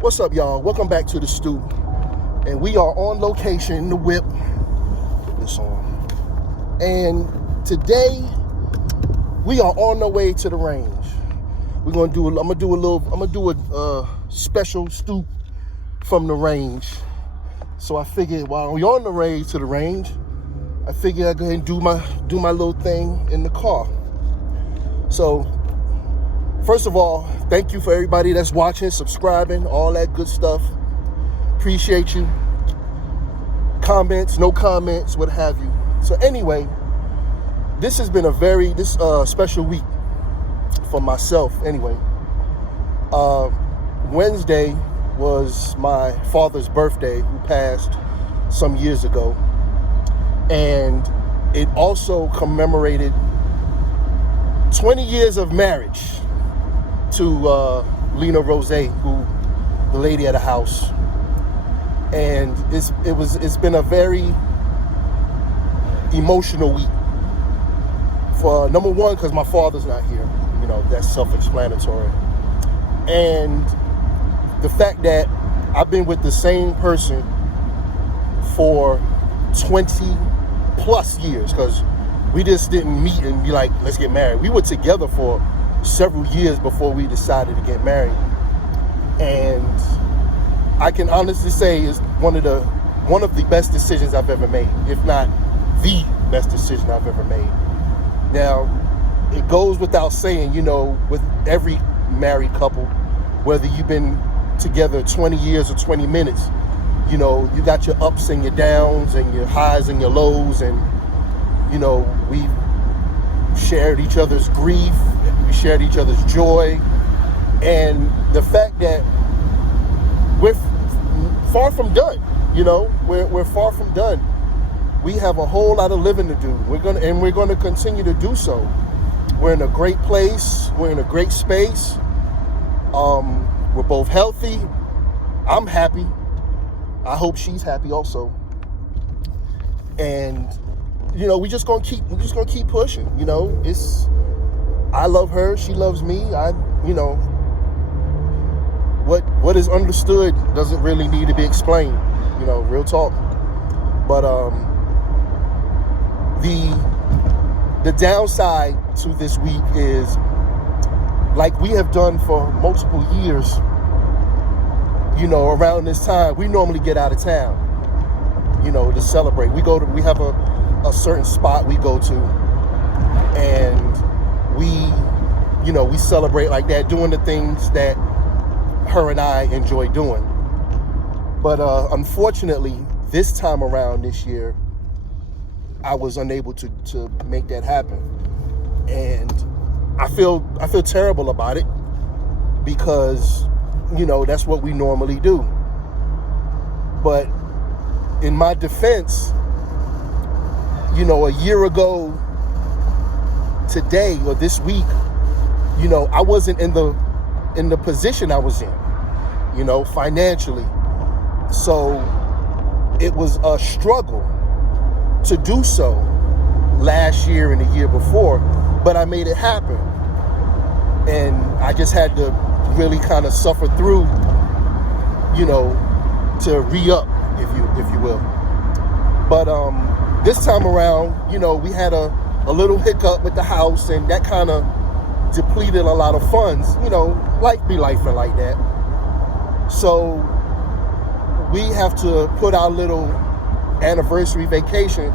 What's up, y'all? Welcome back to the Stew. And we are on location in the whip. Put this on. And today we are on the way to the range. I'm gonna do a special stew from the range. So I figured while we're on the way to the range, I figured I'd go ahead and do my little thing in the car. So first of all, thank you for everybody that's watching, subscribing, all that good stuff. Appreciate you. Comments, no comments, what have you. So anyway, this has been a very special week for myself anyway. Wednesday was my father's birthday, who passed some years ago. And it also commemorated 20 years of marriage to Lena Rose, who the lady of the house. And it's been a very emotional week. For number one, because my father's not here. You know, that's self-explanatory. And the fact that I've been with the same person for 20 plus years, because we just didn't meet and be like, let's get married. We were together for several years before we decided to get married. And I can honestly say it's one of the best decisions I've ever made, if not the best decision I've ever made. Now, it goes without saying, you know, with every married couple, whether you've been together 20 years or 20 minutes, you know, you got your ups and your downs and your highs and your lows, and you know, we shared each other's grief, we shared each other's joy, and the fact that we're far from done, you know, we're far from done. We have a whole lot of living to do. We're gonna continue to do so. We're in a great place. We're in a great space. We're both healthy. I'm happy. I hope she's happy also. And you know, we're just gonna keep pushing. You know, I love her, she loves me. You know, what is understood doesn't really need to be explained. You know, real talk. But the downside to this week is, like we have done for multiple years, you know, around this time, we normally get out of town, you know, to celebrate. We have a certain spot we go to, and we celebrate like that, doing the things that her and I enjoy doing. But unfortunately, this time around this year, I was unable to make that happen. And I feel terrible about it, because, you know, that's what we normally do. But in my defense, you know, a year ago today or this week, you know, I wasn't in the position I was in, you know, financially. So it was a struggle to do so last year and the year before, but I made it happen. And I just had to really kind of suffer through, you know, to re-up, if you will. But this time around, you know, we had a little hiccup with the house, and that kind of depleted a lot of funds. You know, life be life and like that. So we have to put our little anniversary vacation,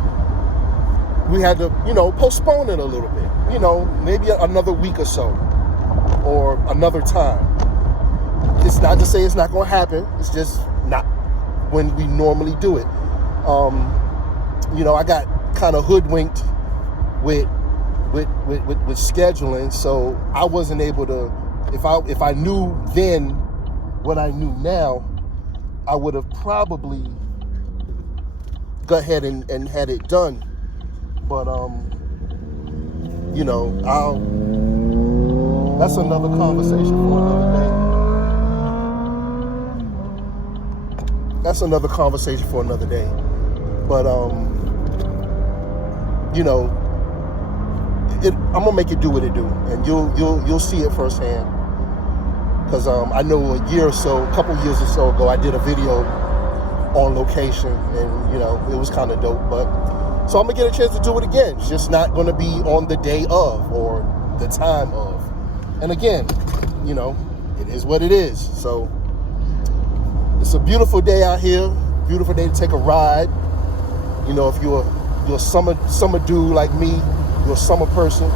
we had to, you know, postpone it a little bit. You know, maybe another week or so, or another time. It's not to say it's not going to happen. It's just not when we normally do it. You know, I got kind of hoodwinked with scheduling, so I wasn't able to. If I knew then what I knew now, I would have probably go ahead and had it done. But you know, that's another conversation for another day. That's another conversation for another day. But you know, I'm gonna make it do what it do, and you'll see it firsthand. Because I know a couple years or so ago, I did a video on location, and it was kind of dope. But so I'm gonna get a chance to do it again. It's just not gonna be on the day of or the time of. And again, it is what it is. So it's a beautiful day out here. Beautiful day to take a ride. If you're a summer dude like me, you're a summer person.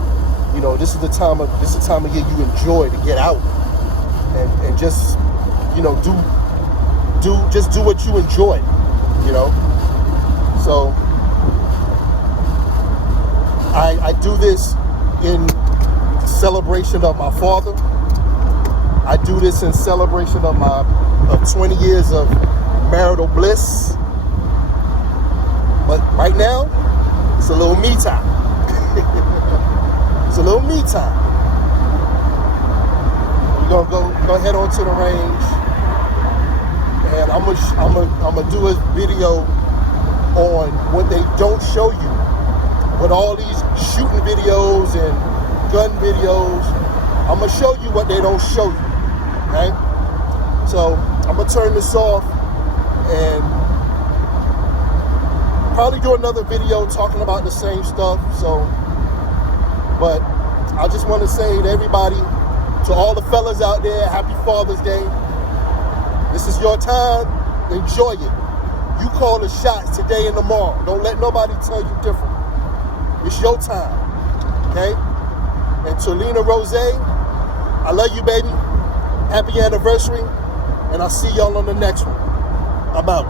This is the time of year you enjoy to get out and just do what you enjoy. So I do this in celebration of my father. I do this in celebration of 20 years of marital bliss. But right now, it's a little me time. It's a little me time. We're gonna go head on to the range, and I'm gonna do a video on what they don't show you. With all these shooting videos and gun videos, I'm gonna show you what they don't show you. Okay? So I'm gonna turn this off and probably do another video talking about the same stuff. But I just want to say to everybody, to all the fellas out there, happy Father's Day. This is your time. Enjoy it. You call the shots today and tomorrow. Don't let nobody tell you different. It's your time. Okay? And to Lena Rose, I love you, baby. Happy anniversary. And I'll see y'all on the next one. I'm out.